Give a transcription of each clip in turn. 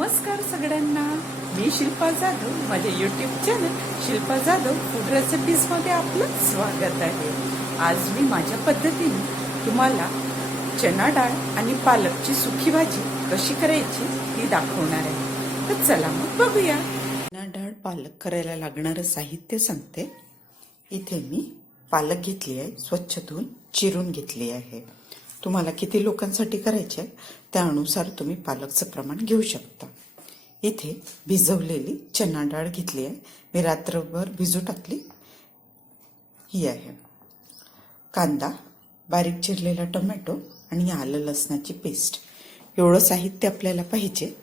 नमस्कार सगळ्यांना. मी शिल्पा जाधव. माझ्या YouTube channel Shilpa Jadhav food रेसिपीजमध्ये आपलं स्वागत आहे. आज मी माझ्या पद्धतीने तुम्हाला चना डाळ आणि पालकची सुखी भाजी कशी करायची ती दाखवणार आहे. तर चला मग बघूया. चना डाळ पालक करायला लागणारं साहित्य सांगते. इथे मी पालक घेतली आहे स्वच्छ धुवून चिरून घेतली आहे. तुम्हाला किती लोकांसाठी करायचे आहे त्यानुसार तुम्ही पालकचं प्रमाण घेऊ शकता. इथे भिजवलेली चना डाळ घेतली आहे. मी रात्रभर भिजू टाकली. ही आहे. कांदा बारीक चिरलेला टोमॅटो आणि आलं लसणाची पेस्ट. एवढं साहित्य आपल्याला पाहिजे.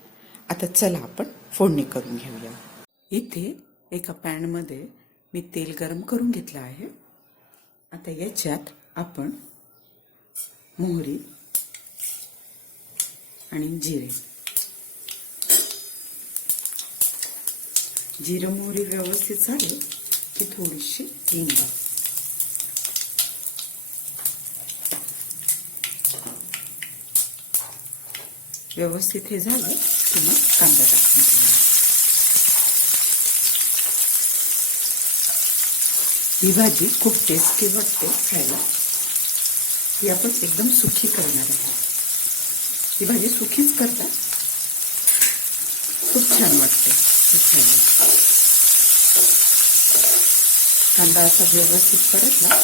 आता चला आपण फोडणी करून घेऊया. इथे एका पॅनमध्ये मी तेल गरम करून घेतलं आहे. आता याच्यात आपण मोहरी आणि जिरे. जिरं मोहरी व्यवस्थित झाले की थोडीशी हिंग. व्यवस्थित हे झालं की मग कांदा टाकून ही भाजी खूप टेस्टी वाटते खायला. ही आपण एकदम सुखी करणार आहोत. ही भाजी सुखीच करतात. खूप छान वाटते. खूप छान कांदा असा व्यवस्थित परतला.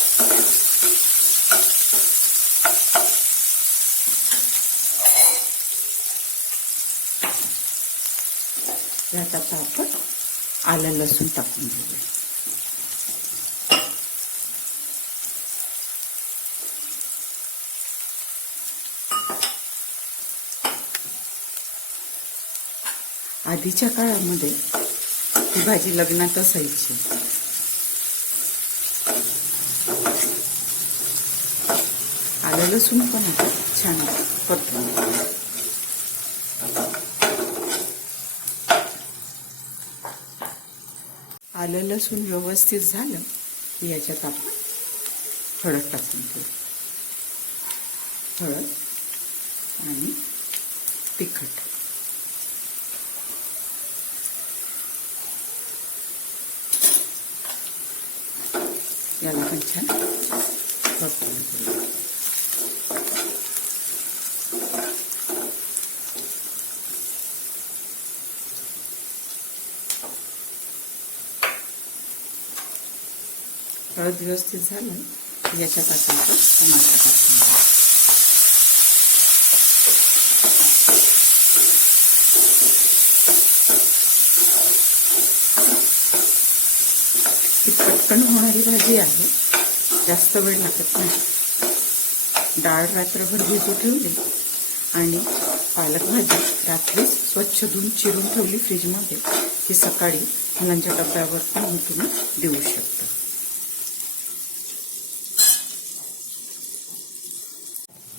यात आता आपण आलं लसूण टाकून घेऊया आधीच्या काळामध्ये ही भाजी लग्नात असायची आलं लसूण पण छान परतून आलं लसूण व्यवस्थित झालं की याच्यात आपण हळद टाकून घेऊ. हळद आणि तिखट. याला पण छान परतवून घेऊ हळद व्यवस्थित झालं याच्यात आता आपण टमाटर टाकून पटकन होणारी भाजी आहे. जास्त वेळ लागत नाही. डाळ रात्रभर भिजू ठेवली आणि पालक भाजी रात्रीच स्वच्छ धुवून चिरून ठेवली फ्रीजमध्ये ती सकाळी मुलांच्या डब्यावर पण तुम्ही देऊ शकता.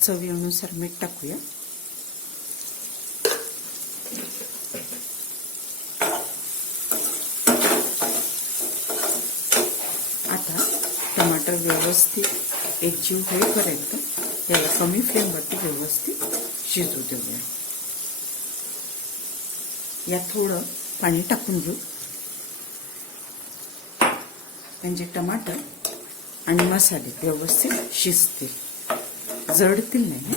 चवीनुसार मीठ टाकूया आता बटर व्यवस्थित एकजीव होईपर्यंत याला कमी फ्लेमवरती व्यवस्थित शिजू देऊया. यात थोडं पाणी टाकून घेऊ. म्हणजे टमाटर आणि मसाले व्यवस्थित शिजतील. जडतील नाही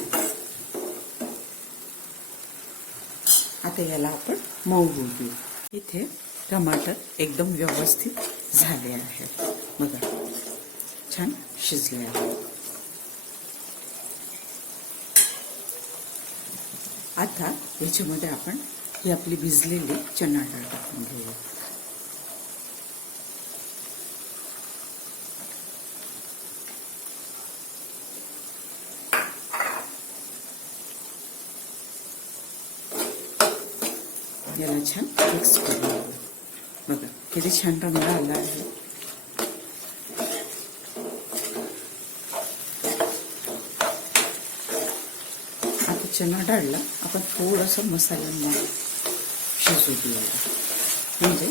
आता याला आपण मऊ देऊ इथे टमाटर एकदम व्यवस्थित झाले आहे बघा. छान शिजले आहे आता याच्यामध्ये आपण ही आपली भिजलेली चना डाळ टाकून घेऊया. याला छान मिक्स करून बघा किती छान रंग आला आहे. चणा चना डाळला आपण थोडंसं मसाल्यांमध्ये शिजू देऊया. म्हणजे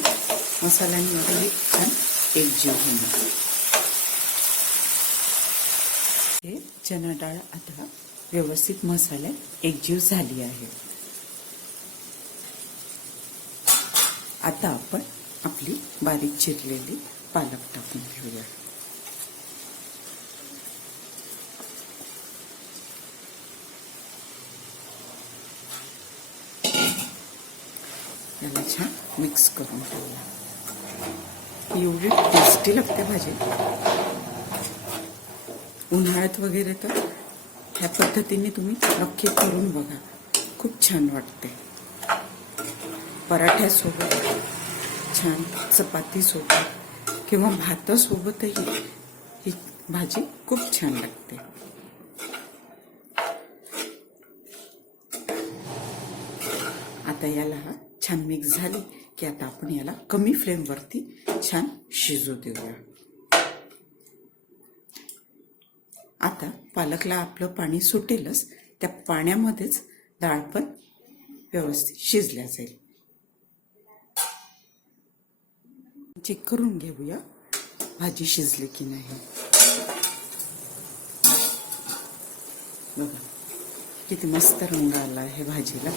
मसाल्यांमध्ये छान एकजीव होणार हे चना डाळ आता व्यवस्थित मसाल्यात एकजीव झाली आहे. आता आपण आपली बारीक चिरलेली पालक टाकून घेऊया. याला छान मिक्स करून ठेवूया. एवढी टेस्टी लागते भाजी. उन्हाळ्यात वगैरे तर ह्या पद्धतीने तुम्ही नक्की करून बघा. खूप छान वाटते. पराठ्यासोबत छान चपातीसोबत किंवा भातासोबतही ही भाजी खूप छान लागते. आता याला छान मिक्स झाली की आता आपण याला कमी फ्लेमवरती छान शिजू देऊया. आता पालकला आपलं पाणी सुटेलच त्या पाण्यामध्येच डाळ पण व्यवस्थित शिजल्या जाईल. चेक करून घेऊया भाजी शिजली की नाही. बघा किती मस्त रंग आला आहे भाजीला.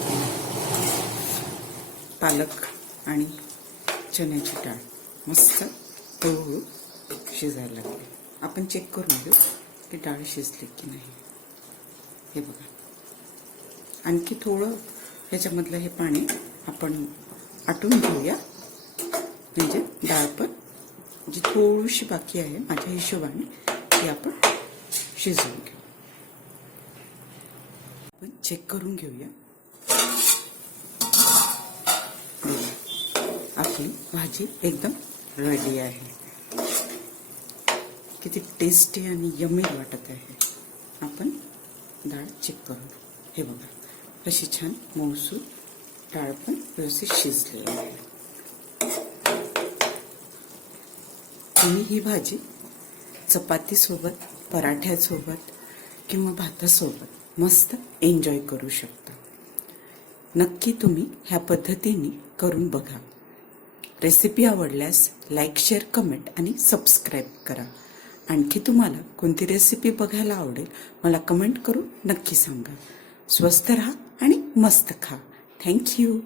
पालक आणि चण्याची डाळ. मस्त हळूहळू शिजायला लागली. आपण चेक करून घेऊ की डाळ शिजली की नाही. हे बघा. आणखी थोडं ह्याच्यामधलं हे पाणी आपण आटून घेऊया. म्हणजे डाळ पण जी थोडीशी बाकी आहे माझ्या हिशोबाने ती आपण शिजवून घेऊ. आपण चेक करून घेऊया. आपली भाजी एकदम रेडी आहे. किती टेस्टी आणि यमी वाटत आहे. आपण डाळ चेक करून हे बघा कशी छान मौसूर डाळ पण व्यवस्थित शिजली आहे. तुम्ही ही भाजी चपातीसोबत, पराठ्यासोबत किंवा भातासोबत मस्त एन्जॉय करू शकता. नक्की तुम्ही ह्या पद्धतीने करून बघा. रेसिपी आवडल्यास लाईक शेअर कमेंट आणि सबस्क्राईब करा. आणखी तुम्हाला कोणती रेसिपी बघायला आवडेल मला कमेंट करून नक्की सांगा. स्वस्त राहा आणि मस्त खा. थँक्यू